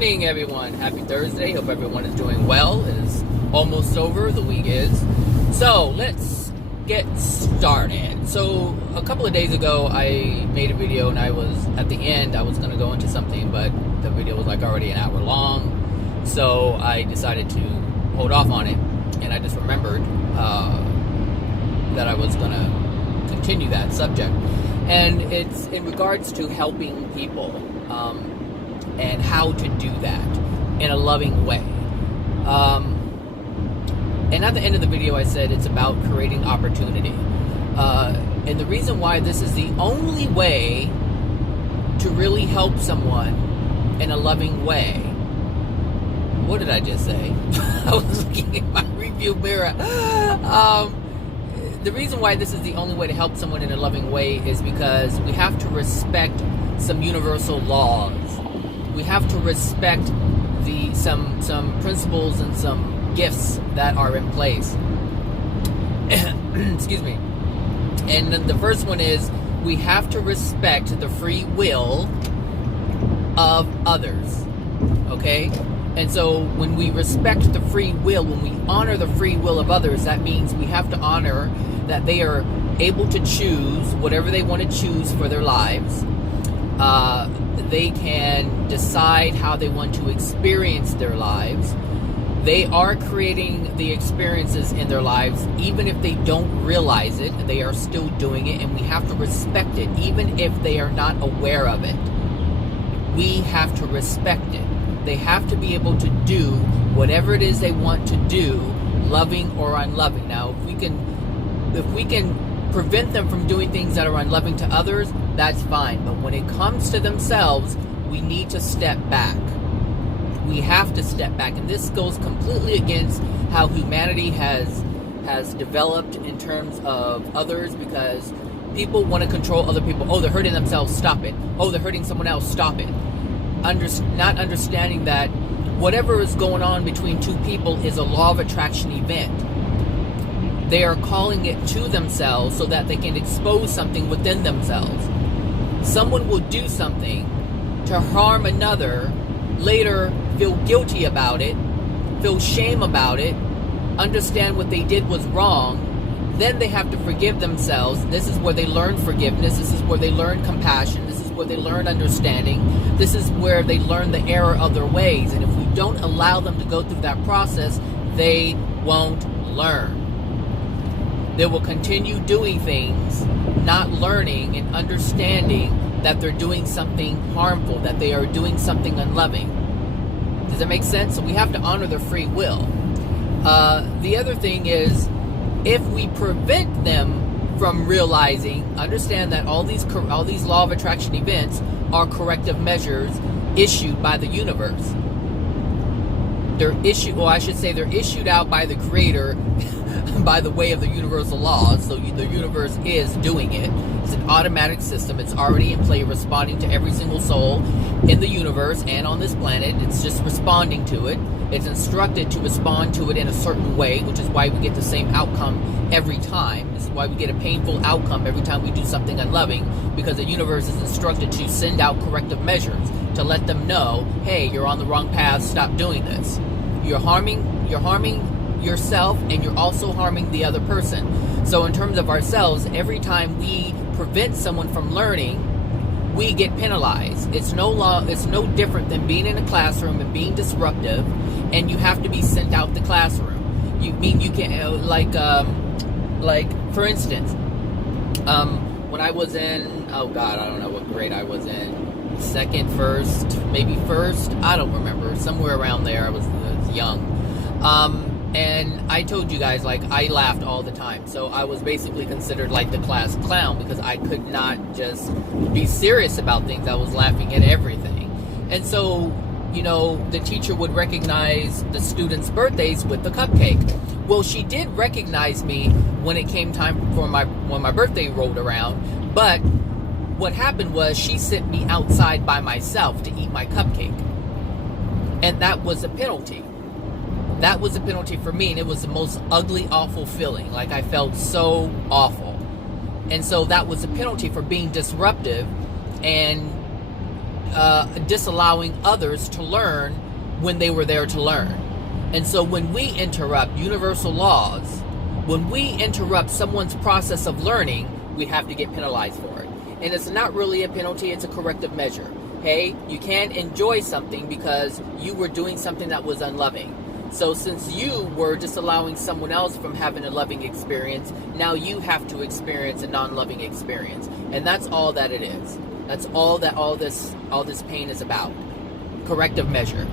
morning, everyone. Happy Thursday. Hope everyone is doing well. It is almost over. The week is. So let's get started. So a couple of days ago, I made a video, and I was at the end. I was going to go into something, but the video was like already an hour long. So I decided to hold off on it, and I just remembered that I was going to continue that subject, and it's in regards to helping people. And how to do that in a loving way. And at the end of the video, I said it's about creating opportunity. And the reason why this is the only way to really help someone in a loving way. What did I just say? I was looking at my review mirror. The reason why this is the only way to help someone in a loving way is because we have to respect some universal laws. We have to respect some principles and some gifts that are in place. Excuse me. And the first one is we have to respect the free will of others. Okay? And so when we respect the free will, when we honor the free will of others, that means we have to honor that they are able to choose whatever they want to choose for their lives. They can decide how they want to experience their lives. They are creating the experiences in their lives, even if they don't realize it. They are still doing it, and we have to respect it, even if they are not aware of it. We have to respect it. They have to be able to do whatever it is they want to do, loving or unloving. Now, if we can prevent them from doing things that are unloving to others, that's fine. But when it comes to themselves, we need to step back. We have to step back. And this goes completely against how humanity has developed in terms of others, because people want to control other people. Oh, they're hurting themselves, stop it. Oh, they're hurting someone else, stop it. Not understanding that whatever is going on between two people is a law of attraction event. They are calling it to themselves so that they can expose something within themselves. Someone will do something to harm another, later feel guilty about it, feel shame about it, understand what they did was wrong. Then they have to forgive themselves. This is where they learn forgiveness. This is where they learn compassion. This is where they learn understanding. This is where they learn the error of their ways. And if we don't allow them to go through that process, they won't learn. They will continue doing things, not learning and understanding that they're doing something harmful, that they are doing something unloving. Does that make sense? So we have to honor their free will. The other thing is, if we prevent them from realizing, understand that all these law of attraction events are corrective measures issued by the universe. They're issued out by the Creator by the way of the universal laws. So the universe is doing it. It's an automatic system. It's already in play, responding to every single soul in the universe and on this planet. It's just responding to it. It's instructed to respond to it in a certain way, which is why we get the same outcome every time. This is why we get a painful outcome every time we do something unloving, because the universe is instructed to send out corrective measures to let them know, hey, you're on the wrong path, stop doing this. You're harming yourself, and you're also harming the other person. So in terms of ourselves, every time we prevent someone from learning, we get penalized. It's no different than being in a classroom and being disruptive, and you have to be sent out the classroom. You can like for instance, when I was in, I don't know what grade I was in, second, first, maybe first, I don't remember, somewhere around there. I was young. And I told you guys, like, I laughed all the time. So I was basically considered like the class clown, because I could not just be serious about things. I was laughing at everything. And so, the teacher would recognize the students' birthdays with the cupcake. Well, she did recognize me when it came time for when my birthday rolled around. But what happened was she sent me outside by myself to eat my cupcake. And that was a penalty. That was a penalty for me, and it was the most ugly, awful feeling. Like, I felt so awful. And so that was a penalty for being disruptive and disallowing others to learn when they were there to learn. And so when we interrupt universal laws, when we interrupt someone's process of learning, we have to get penalized for it. And it's not really a penalty, it's a corrective measure. Hey, you can't enjoy something because you were doing something that was unloving. So since you were disallowing someone else from having a loving experience, now you have to experience a non-loving experience. And that's all that it is. That's all that all this pain is about. Corrective measure.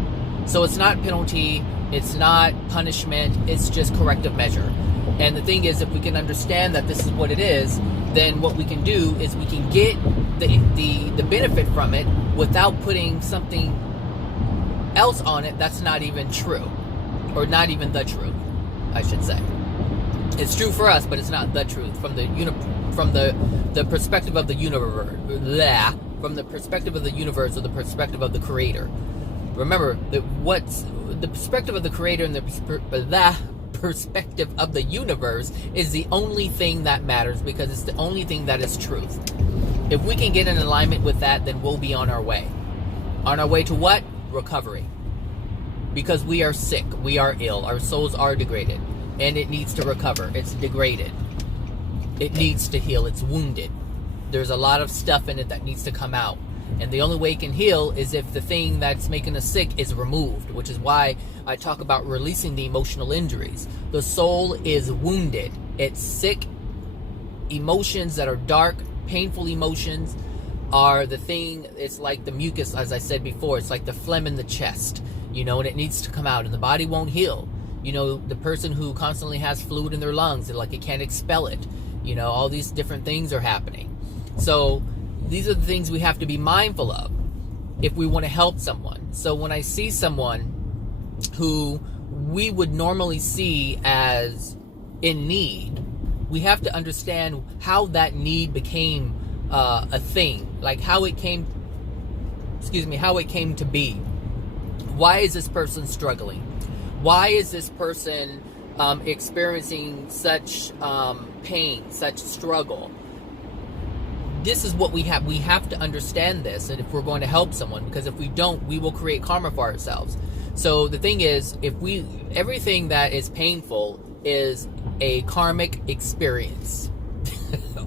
So it's not penalty, it's not punishment, it's just corrective measure. And the thing is, if we can understand that this is what it is, then what we can do is we can get the benefit from it without putting something else on it that's not even true. Or not even the truth, I should say. It's true for us, but it's not the truth from the perspective of the universe. From the perspective of the universe, or the perspective of the creator. Remember that what's the perspective of the creator and the perspective of the universe is the only thing that matters, because it's the only thing that is truth. If we can get in alignment with that, then we'll be on our way. On our way to what? Recovery. Because we are sick, we are ill, our souls are degraded, and it needs to recover. It's degraded. It needs to heal. It's wounded. There's a lot of stuff in it that needs to come out. And the only way it can heal is if the thing that's making us sick is removed, which is why I talk about releasing the emotional injuries. The soul is wounded. It's sick. Emotions that are dark, painful emotions are the thing. It's like the mucus, as I said before. It's like the phlegm in the chest. And it needs to come out, and the body won't heal. The person who constantly has fluid in their lungs, like it can't expel it. All these different things are happening. So these are the things we have to be mindful of if we want to help someone. So when I see someone who we would normally see as in need, we have to understand how that need became a thing, like how it came to be. Why is this person struggling? Why is this person experiencing such pain, such struggle? This is what we have. We have to understand this, and if we're going to help someone, because if we don't, we will create karma for ourselves. So the thing is, everything that is painful is a karmic experience.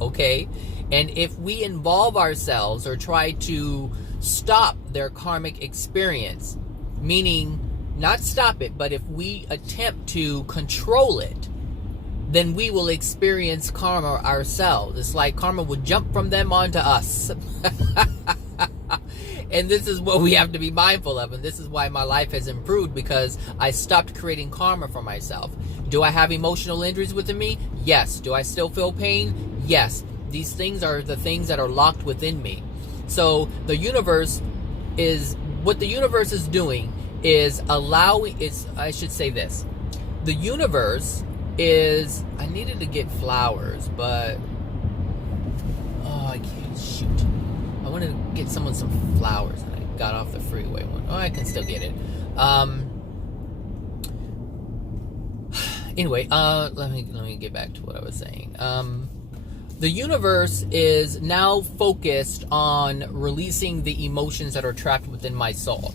Okay? And if we involve ourselves or try to stop their karmic experience, meaning not stop it, but if we attempt to control it, then we will experience karma ourselves. It's like karma will jump from them onto us. And this is what we have to be mindful of. And this is why my life has improved, because I stopped creating karma for myself. Do I have emotional injuries within me? Yes. Do I still feel pain? Yes. These things are the things that are locked within me. So the universe is, what the universe is doing is allowing, I should say this. The universe is, I needed to get flowers, but, I can't, shoot. I wanted to get someone some flowers, and I got off the freeway one. I can still get it. Anyway, let me get back to what I was saying. The universe is now focused on releasing the emotions that are trapped within my soul.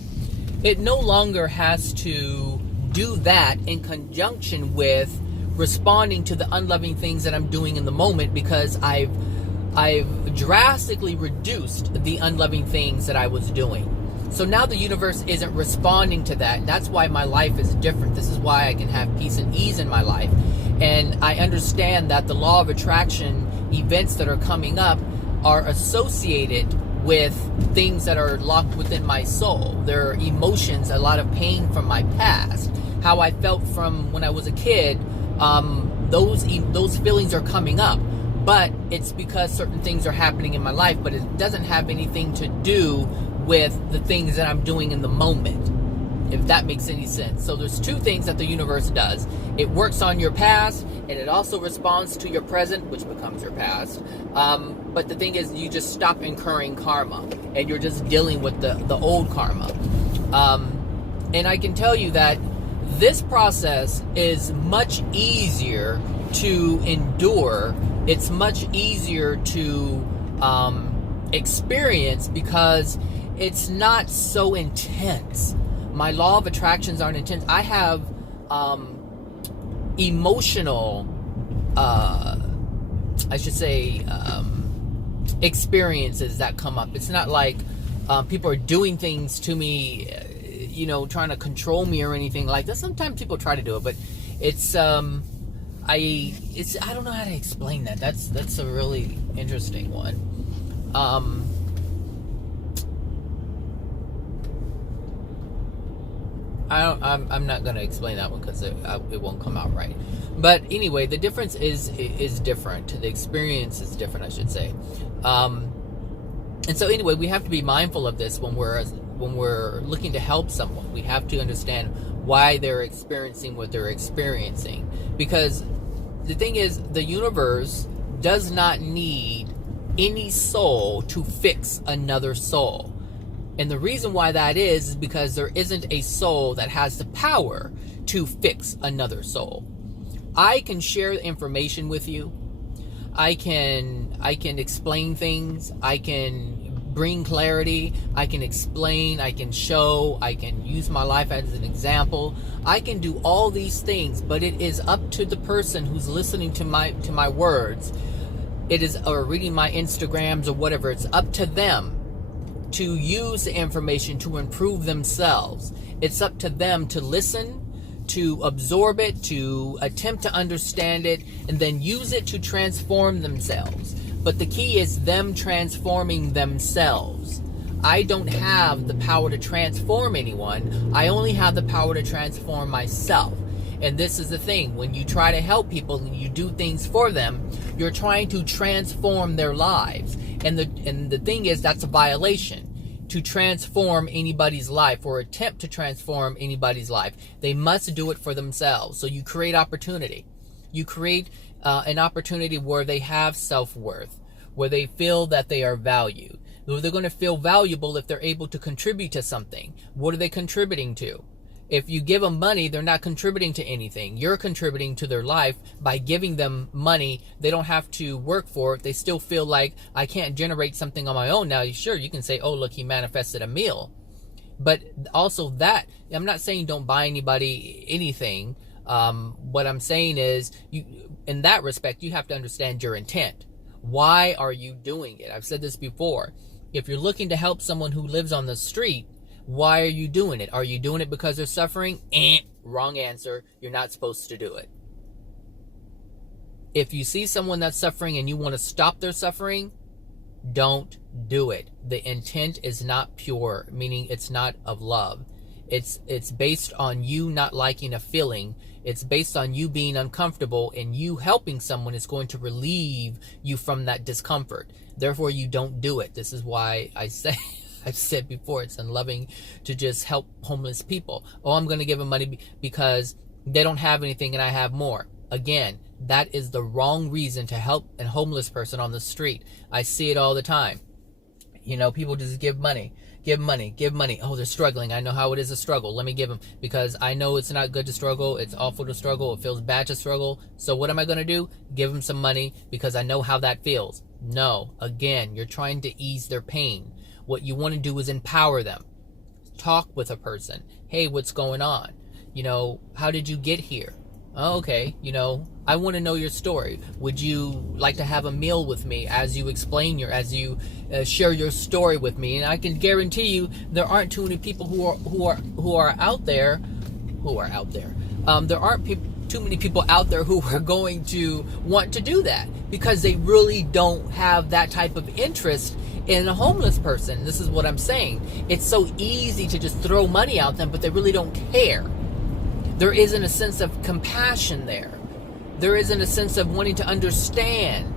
It no longer has to do that in conjunction with responding to the unloving things that I'm doing in the moment, because I've drastically reduced the unloving things that I was doing. So now the universe isn't responding to that. That's why my life is different. This is why I can have peace and ease in my life. And I understand that the law of attraction events that are coming up are associated with things that are locked within my soul. There are emotions, a lot of pain from my past, how I felt from when I was a kid. Those feelings are coming up, but it's because certain things are happening in my life, but it doesn't have anything to do with the things that I'm doing in the moment, if that makes any sense. So there's two things that the universe does. It works on your past, and it also responds to your present, which becomes your past. But the thing is, you just stop incurring karma, and you're just dealing with the old karma. And I can tell you that this process is much easier to endure. It's much easier to experience, because it's not so intense. My law of attractions aren't intense. I have emotional, I should say, experiences that come up. It's not like people are doing things to me, trying to control me or anything like that. Sometimes people try to do it, but it's I don't know how to explain that. That's a really interesting one. I'm not going to explain that one because it won't come out right. But anyway, the difference is different. The experience is different, I should say. And so anyway, we have to be mindful of this when we're looking to help someone. We have to understand why they're experiencing what they're experiencing. Because the thing is, the universe does not need any soul to fix another soul. And the reason why that is because there isn't a soul that has the power to fix another soul. I can share information with you. I can explain things. I can bring clarity. I can explain. I can show. I can use my life as an example. I can do all these things, but it is up to the person who's listening to my words. It is, or reading my Instagrams or whatever. It's up to them to use the information to improve themselves. It's up to them to listen, to absorb it, to attempt to understand it, and then use it to transform themselves. But the key is them transforming themselves. I don't have the power to transform anyone. I only have the power to transform myself. And this is the thing. When you try to help people and you do things for them, you're trying to transform their lives. And the thing is, that's a violation. To transform anybody's life or attempt to transform anybody's life, they must do it for themselves. So you create opportunity. You create an opportunity where they have self-worth, where they feel that they are valued. They're going to feel valuable if they're able to contribute to something. What are they contributing to? If you give them money, they're not contributing to anything. You're contributing to their life by giving them money. They don't have to work for it. They still feel like, I can't generate something on my own. Now, sure, you can say, oh, look, he manifested a meal. But also that, I'm not saying don't buy anybody anything. What I'm saying is, in that respect, you have to understand your intent. Why are you doing it? I've said this before. If you're looking to help someone who lives on the street, why are you doing it? Are you doing it because they're suffering? Wrong answer. You're not supposed to do it. If you see someone that's suffering and you want to stop their suffering, don't do it. The intent is not pure, meaning it's not of love. It's based on you not liking a feeling. It's based on you being uncomfortable, and you helping someone is going to relieve you from that discomfort. Therefore, you don't do it. This is why I say, I've said before, it's unloving to just help homeless people. Oh, I'm going to give them money because they don't have anything and I have more. Again, that is the wrong reason to help a homeless person on the street. I see it all the time. People just give money. Oh, they're struggling. I know how it is to struggle. Let me give them, because I know it's not good to struggle. It's awful to struggle. It feels bad to struggle. So what am I going to do? Give them some money because I know how that feels. No, again, you're trying to ease their pain. What you want to do is empower them. Talk with a person. Hey, what's going on? How did you get here? Oh, okay. I want to know your story. Would you like to have a meal with me as you share your story with me? And I can guarantee you there aren't too many people who are out there. There aren't too many people out there who are going to want to do that, because they really don't have that type of interest in a homeless person. This is what I'm saying. It's so easy to just throw money at them, but they really don't care. There isn't a sense of compassion there. There isn't a sense of wanting to understand.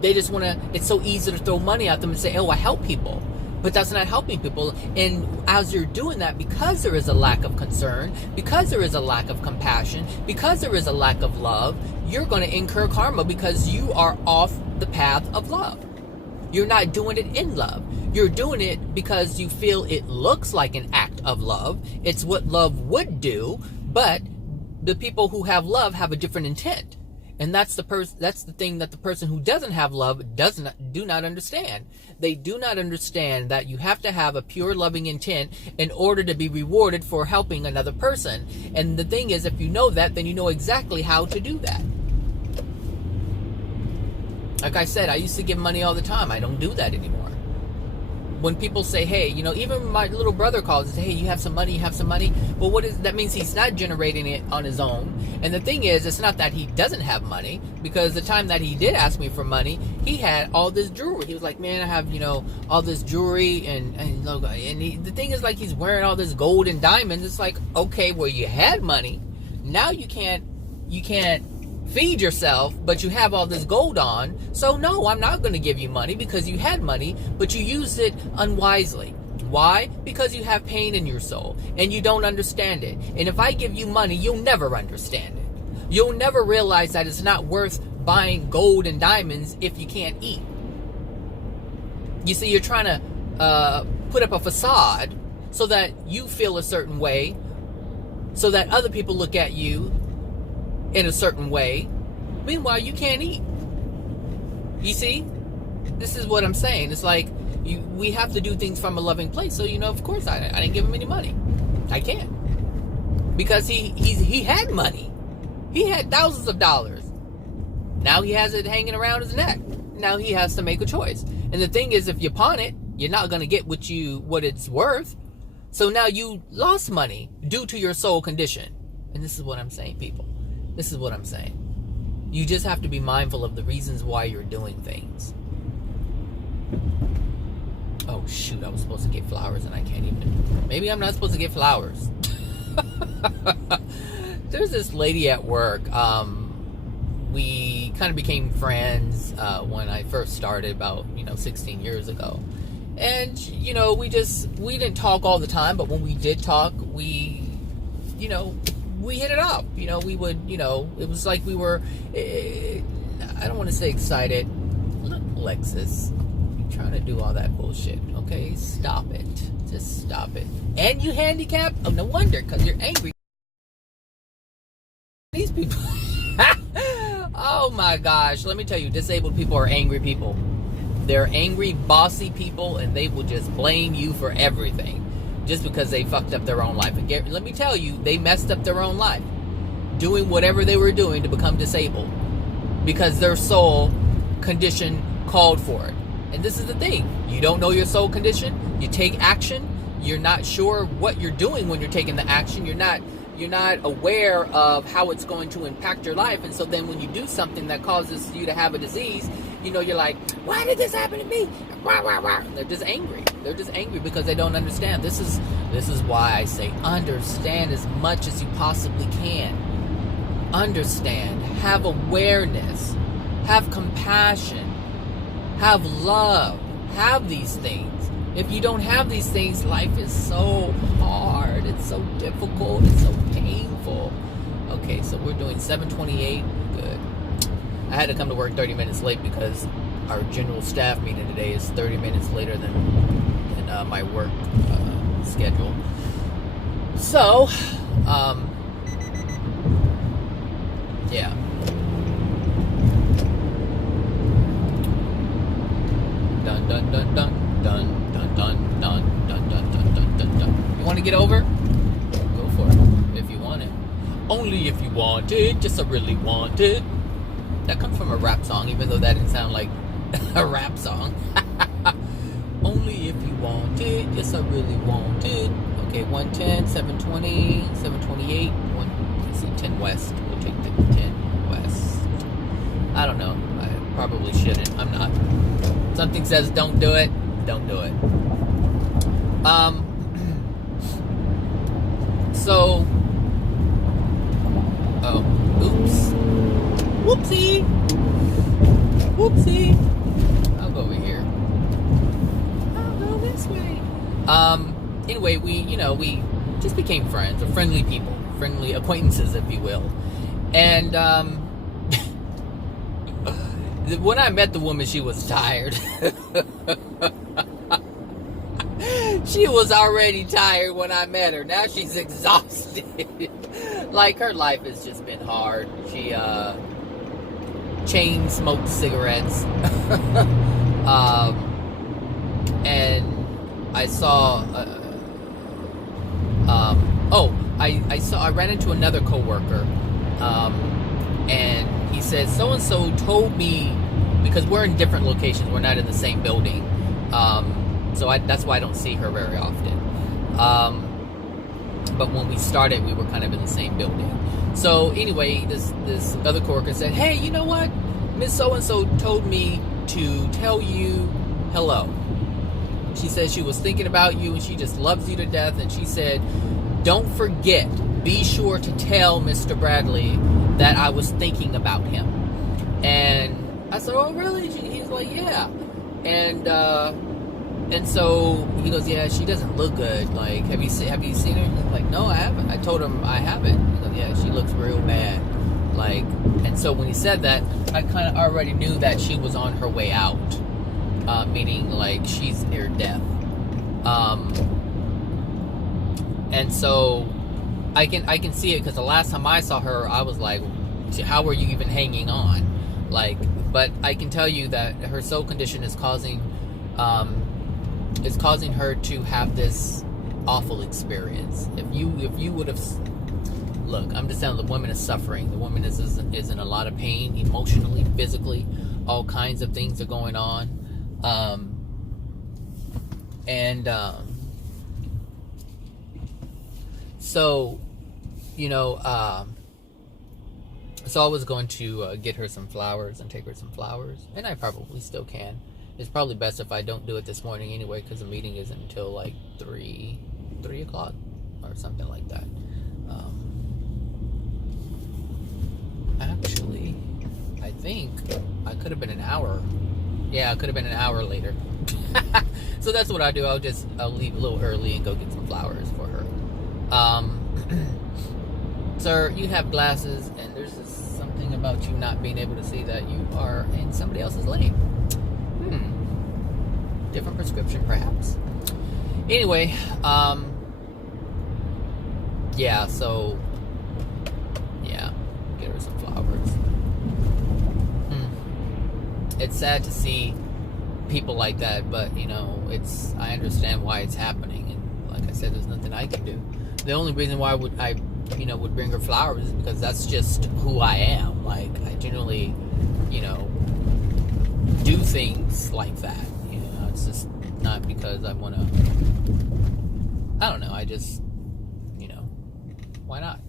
They just want to, it's so easy to throw money at them and say, oh, I help people. But that's not helping people. And as you're doing that, because there is a lack of concern, because there is a lack of compassion, because there is a lack of love, you're going to incur karma because you are off the path of love. You're not doing it in love. You're doing it because you feel it looks like an act of love. It's what love would do, but the people who have love have a different intent. And that's the thing that the person who doesn't have love do not understand. They do not understand that you have to have a pure loving intent in order to be rewarded for helping another person. And the thing is, if you know that, then you know exactly how to do that. Like I said, I used to give money all the time. I don't do that anymore. When people say, hey, even my little brother calls and say, hey, you have some money. Well, that means he's not generating it on his own. And the thing is, it's not that he doesn't have money, because the time that he did ask me for money, he had all this jewelry. He was like, man, I have, all this jewelry and the thing is, like, he's wearing all this gold and diamonds. It's like, okay, well, you had money. Now you can't feed yourself, but you have all this gold on. So no, I'm not going to give you money because you had money, but you used it unwisely. Why? Because you have pain in your soul and you don't understand it. And if I give you money, you'll never understand it. You'll never realize that it's not worth buying gold and diamonds if you can't eat. You see, you're trying to put up a facade so that you feel a certain way, so that other people look at you in a certain way. Meanwhile, you can't eat. You see? This is what I'm saying. It's like we have to do things from a loving place. So, of course, I didn't give him any money. I can't. Because he had money. He had thousands of dollars. Now he has it hanging around his neck. Now he has to make a choice. And the thing is, if you pawn it, you're not going to get what it's worth. So now you lost money due to your soul condition. And this is what I'm saying, people. This is what I'm saying. You just have to be mindful of the reasons why you're doing things. Oh, shoot. I was supposed to get flowers and I can't even. Maybe I'm not supposed to get flowers. There's this lady at work. We kind of became friends when I first started about, 16 years ago. And, we didn't talk all the time. But when we did talk, we hit it off. We would, it was like we were, I don't want to say excited. Look, Lexus, you're trying to do all that bullshit. Okay, stop it. Just stop it. And you handicapped? Oh, no wonder, because you're angry. These people. Oh my gosh. Let me tell you, disabled people are angry people. They're angry, bossy people, and they will just blame you for everything. Just because they fucked up their own life. And let me tell you, they messed up their own life. Doing whatever they were doing to become disabled. Because their soul condition called for it. And this is the thing. You don't know your soul condition. You take action. You're not sure what you're doing when you're taking the action. You're not aware of how it's going to impact your life. And so then when you do something that causes you to have a disease, you're like, why did this happen to me? Rah, rah, rah. They're just angry. They're just angry because they don't understand. This is why I say understand as much as you possibly can. Understand. Have awareness. Have compassion. Have love. Have these things. If you don't have these things, life is so hard. It's so difficult. It's so painful. Okay, so we're doing 7:28. Good. I had to come to work 30 minutes late because our general staff meeting today is 30 minutes later than my work schedule. So, yeah. Dun dun dun dun dun dun dun dun dun dun dun dun dun. You want to get over? Go for it if you want it. Only if you want it. Just I really want it. That comes from a rap song, even though that didn't sound like a rap song. Only if you want it. Yes, I really want it. Okay, 110, 720, 728. Let's see, 10 West. We'll take the 10 West. I don't know. I probably shouldn't. I'm not. Something says don't do it. Don't do it. So. Oh. Oops. Whoopsie. Whoopsie. I'll go over here. I'll go this way. Anyway, we just became friends, or friendly people, friendly acquaintances, if you will. And when I met the woman, she was tired. She was already tired when I met her. Now she's exhausted. Like, her life has just been hard. chain smoked cigarettes. And I saw I ran into another coworker, and he said so and so told me, because we're in different locations, we're not in the same building, so that's why I don't see her very often. But when we started, we were kind of in the same building. So anyway, this other coworker said, "Hey, you know what? Miss So and so told me to tell you hello. She said she was thinking about you and she just loves you to death. And she said, don't forget, be sure to tell Mr. Bradley that I was thinking about him." And I said, "Oh, really?" He's like, "Yeah." And so he goes, "Yeah, she doesn't look good. Like, have you seen her?" I'm like, "No, I haven't." I told him I haven't. He goes, "Yeah, she looks real bad." Like, and so when he said that, I kind of already knew that she was on her way out. Meaning like she's near death. And so I can see it, because the last time I saw her, I was like, how are you even hanging on? Like, but I can tell you that her soul condition is causing her to have this awful experience. If you would have, look, I'm just saying, the woman is suffering. The woman is in a lot of pain, emotionally, physically. All kinds of things are going on. So, you know, so I was going to get her some flowers and take her some flowers, and I probably still can. It's probably best if I don't do it this morning anyway, because the meeting isn't until like 3 o'clock or something like that. Actually, I think I could have been an hour. Yeah, it could have been an hour later. So that's what I do. I'll leave a little early and go get some flowers for her. Sir, you have glasses, and there's something about you not being able to see that you are in somebody else's lane. Different prescription, perhaps. Anyway, yeah, so, yeah, get her some flowers. It's sad to see people like that, but you know, I understand why it's happening, and like I said, there's nothing I can do. The only reason why I would bring her flowers is because that's just who I am. Like, I generally, do things like that. It's just not because I want to. I don't know. I just, why not?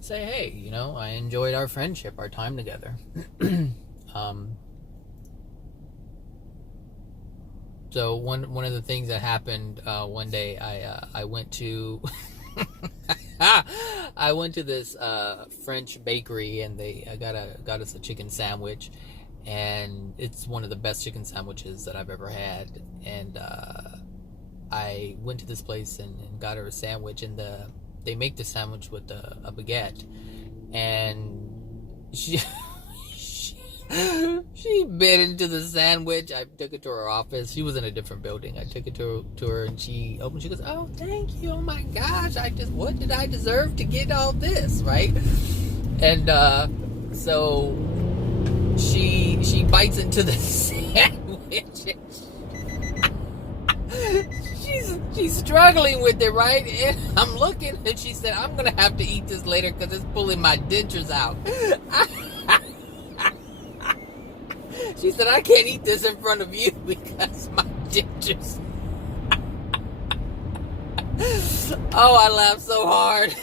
Say, hey, I enjoyed our friendship, our time together. So one of the things that happened one day, I went to I went to this French bakery, and I got us a chicken sandwich, and it's one of the best chicken sandwiches that I've ever had. And I went to this place and got her a sandwich, and they make the sandwich with a baguette, and she bit into the sandwich. I took it to her office. She was in a different building. I took it to her, and she opened. She goes, "Oh, thank you. Oh my gosh! What did I deserve to get all this, right?" And so she bites into the sandwich. She's struggling with it, right? And I'm looking, and she said, "I'm gonna have to eat this later because it's pulling my dentures out." She said, "I can't eat this in front of you because my dentures." Oh, I laughed so hard.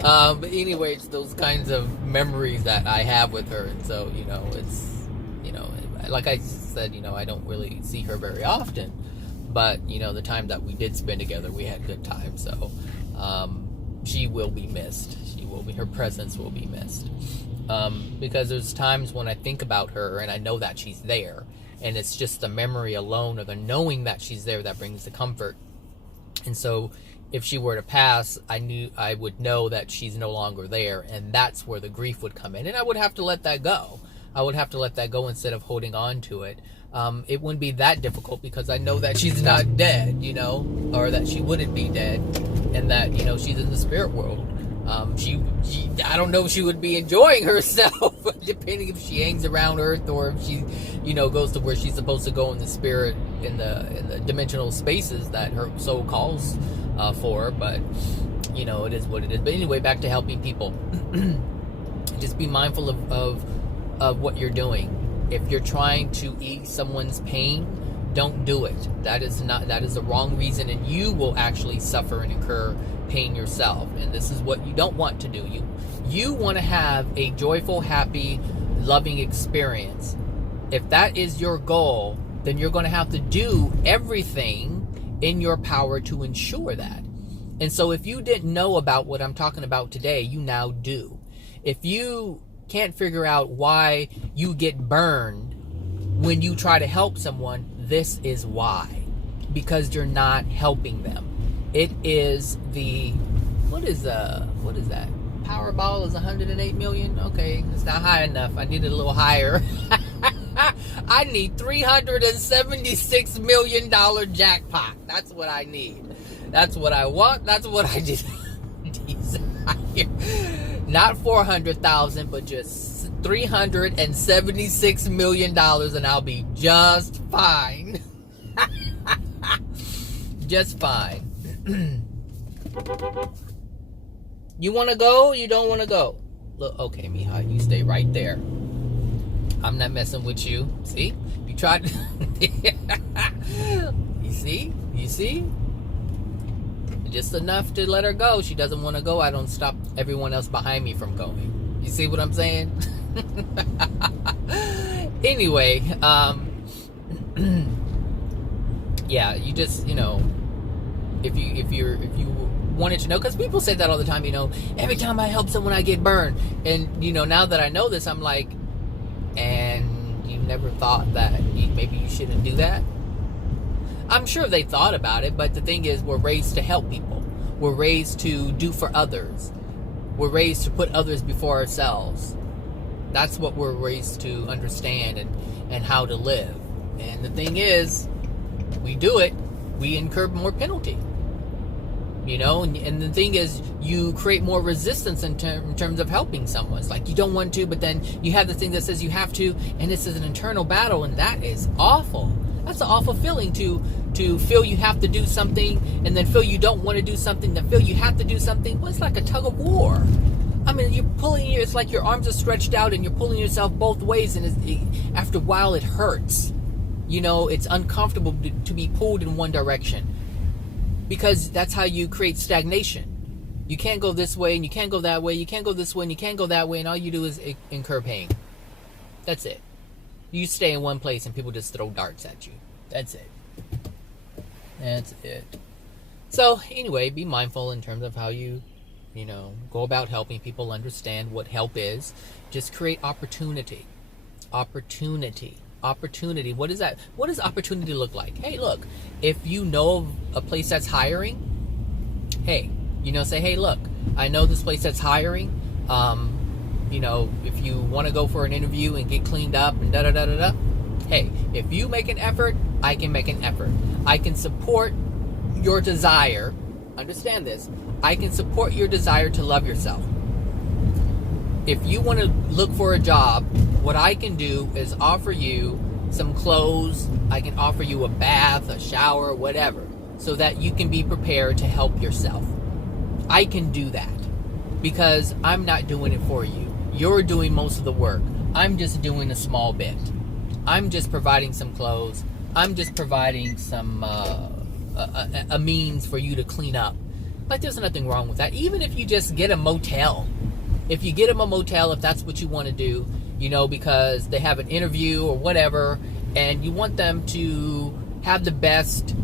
But anyway, it's those kinds of memories that I have with her. And so, it's, like I said, I don't really see her very often. But, the time that we did spend together, we had good times. So, she will be missed. Her presence will be missed. Because there's times when I think about her and I know that she's there, and it's just the memory alone, or the knowing that she's there, that brings the comfort. And so if she were to pass, I would know that she's no longer there, and that's where the grief would come in, and I would have to let that go. I would have to let that go instead of holding on to it. It wouldn't be that difficult because I know that she's not dead, or that she wouldn't be dead, and that, she's in the spirit world. I don't know if she would be enjoying herself, depending if she hangs around Earth or if she, goes to where she's supposed to go in the spirit, in the dimensional spaces that her soul calls for. But it is what it is. But anyway, back to helping people. Just be mindful of what you're doing. If you're trying to ease someone's pain, don't do it. That is the wrong reason, and you will actually suffer and incur pain yourself. And this is what you don't want to do. You want to have a joyful, happy, loving experience. If that is your goal, then you're going to have to do everything in your power to ensure that. And so if you didn't know about what I'm talking about today, you now do. If you can't figure out why you get burned when you try to help someone, this is why. Because you're not helping them. It is what is that? Powerball is 108 million? Okay, it's not high enough. I need it a little higher. I need $376 million jackpot. That's what I need. That's what I want. That's what I desire. Not 400,000, but just $376 million, and I'll be just fine. Just fine. You want to go? You don't want to go? Look, okay, Mija, you stay right there. I'm not messing with you. See? You tried. You see? Just enough to let her go. She doesn't want to go. I don't stop everyone else behind me from going. You see what I'm saying? Anyway, yeah, you just, if you wanted to know, because people say that all the time, every time I help someone I get burned. And now that I know this, I'm like, and you never thought that maybe you shouldn't do that? I'm sure they thought about it, but the thing is, we're raised to help people. We're raised to do for others. We're raised to put others before ourselves. That's what we're raised to understand and how to live. And the thing is, we do it, we incur more penalty. And the thing is, you create more resistance in terms of helping someone. It's like you don't want to, but then you have the thing that says you have to, and this is an internal battle, and that is awful. That's an awful feeling to feel you have to do something, and then feel you don't want to do something, then feel you have to do something. Well, it's like a tug of war. I mean, it's like your arms are stretched out and you're pulling yourself both ways, and after a while it hurts. It's uncomfortable to be pulled in one direction, because that's how you create stagnation. You can't go this way and you can't go that way. You can't go this way and you can't go that way, and all you do is incur pain. That's it. You stay in one place and people just throw darts at you. That's it. That's it. So anyway, be mindful in terms of how you go about helping people understand what help is. Just create opportunity. Opportunity. What is that? What does opportunity look like? Hey, look, if you know of a place that's hiring, hey, say, hey, look, I know this place that's hiring. If you want to go for an interview and get cleaned up and da-da-da-da-da, hey, if you make an effort, I can make an effort. I can support your desire. Understand this. I can support your desire to love yourself. If you want to look for a job, what I can do is offer you some clothes. I can offer you a bath, a shower, whatever, so that you can be prepared to help yourself. I can do that because I'm not doing it for you. You're doing most of the work. I'm just doing a small bit. I'm just providing some clothes. I'm just providing some a means for you to clean up. Like, there's nothing wrong with that. Even if you just get a motel. If you get them a motel, if that's what you want to do, because they have an interview or whatever, and you want them to have the best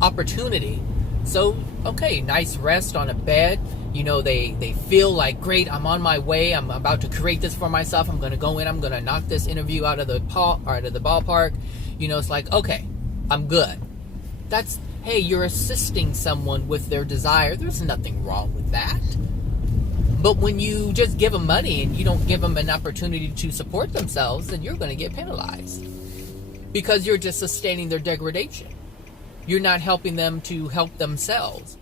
opportunity. So, okay, nice rest on a bed. They feel like, great, I'm on my way. I'm about to create this for myself. I'm going to go in. I'm going to knock this interview out of the ballpark. It's like, okay, I'm good. Hey, you're assisting someone with their desire. There's nothing wrong with that. But when you just give them money and you don't give them an opportunity to support themselves, then you're going to get penalized. Because you're just sustaining their degradation. You're not helping them to help themselves.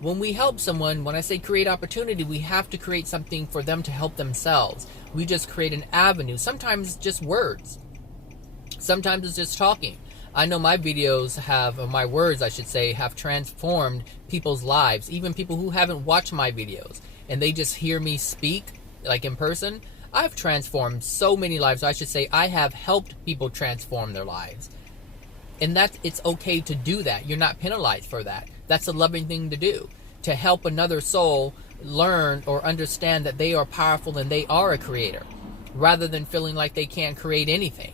When we help someone, when I say create opportunity, we have to create something for them to help themselves. We just create an avenue. Sometimes it's just words. Sometimes it's just talking. I know my videos have, or my words I should say, have transformed people's lives. Even people who haven't watched my videos and they just hear me speak, like in person, I've transformed so many lives. I should say I have helped people transform their lives. And it's okay to do that. You're not penalized for that. That's a loving thing to do. To help another soul learn or understand that they are powerful and they are a creator, rather than feeling like they can't create anything.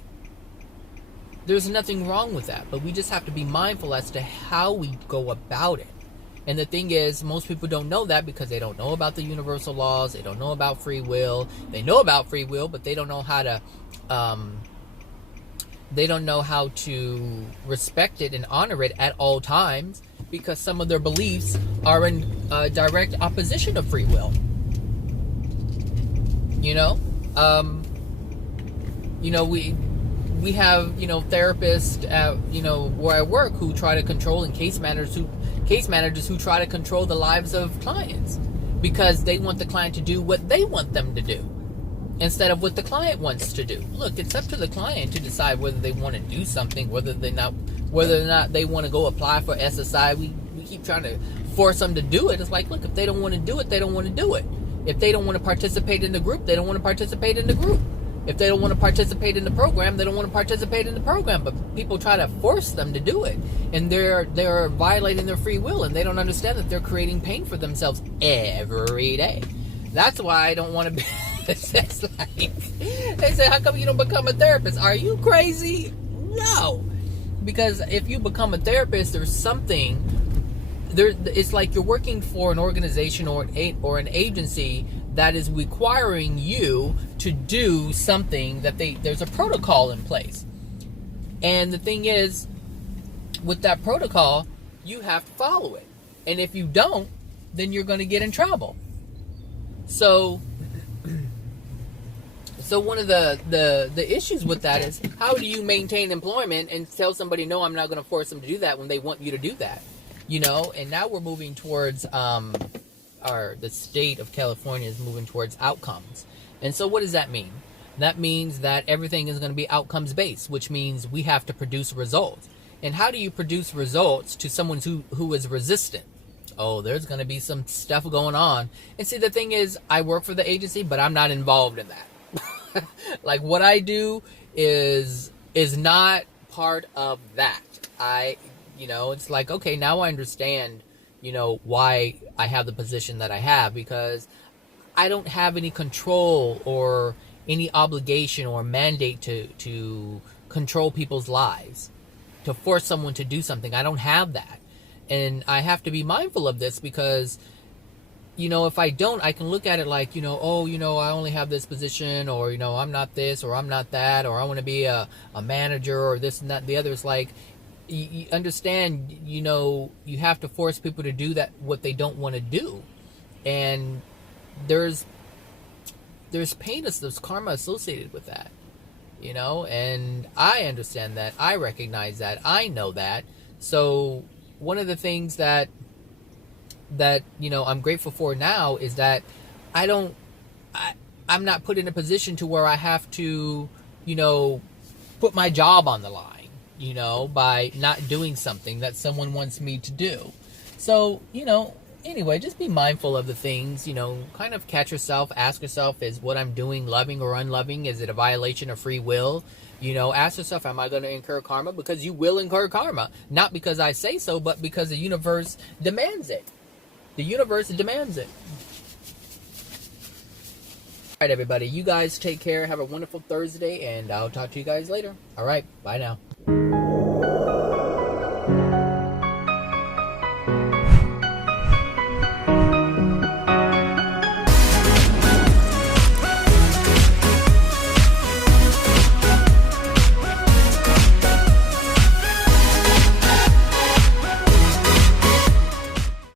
There's nothing wrong with that, but we just have to be mindful as to how we go about it. And the thing is, most people don't know that because they don't know about the universal laws. They don't know about free will. They know about free will, but they don't know how to respect it and honor it at all times, because some of their beliefs are in direct opposition of free will. We have therapists where I work who try to control, and case managers who try to control the lives of clients because they want the client to do what they want them to do instead of what the client wants to do. Look, it's up to the client to decide whether they want to do something, whether or not they want to go apply for SSI. We keep trying to force them to do it. It's like, look, if they don't want to do it, they don't want to do it. If they don't want to participate in the group, they don't want to participate in the group. If they don't want to participate in the program, they don't want to participate in the program. But people try to force them to do it, and they're violating their free will, and they don't understand that they're creating pain for themselves every day. That's why I don't want to be. It's like, they say, how come you don't become a therapist? Are you crazy? No. Because if you become a therapist, there's something there. It's like you're working for an organization or an agency that is requiring you to do something that there's a protocol in place. And the thing is, with that protocol, you have to follow it. And if you don't, then you're going to get in trouble. So one of the issues with that is, how do you maintain employment and tell somebody, no, I'm not going to force them to do that when they want you to do that? And now we're moving towards the state of California is moving towards outcomes. And so what does that mean? That means that everything is going to be outcomes based, which means we have to produce results. And how do you produce results to someone who is resistant? Oh, there's going to be some stuff going on. And see, the thing is, I work for the agency, but I'm not involved in that. Like, what I do is not part of that. It's like, okay, now I understand, why I have the position that I have, because I don't have any control or any obligation or mandate to control people's lives, to force someone to do something. I don't have that. And I have to be mindful of this because, if I don't, I can look at it like, I only have this position, or, I'm not this, or I'm not that, or I want to be a manager, or this and that and the other. It's like, you understand, you have to force people to do that, what they don't want to do. And there's pain, there's karma associated with that, and I understand that. I recognize that. I know that. So one of the things that I'm grateful for now is that I'm not put in a position to where I have to, put my job on the line, by not doing something that someone wants me to do. So, anyway, just be mindful of the things, kind of catch yourself, ask yourself, is what I'm doing loving or unloving? Is it a violation of free will? Ask yourself, am I going to incur karma? Because you will incur karma. Not because I say so, but because the universe demands it. The universe demands it. All right, everybody. You guys take care. Have a wonderful Thursday, and I'll talk to you guys later. All right. Bye now.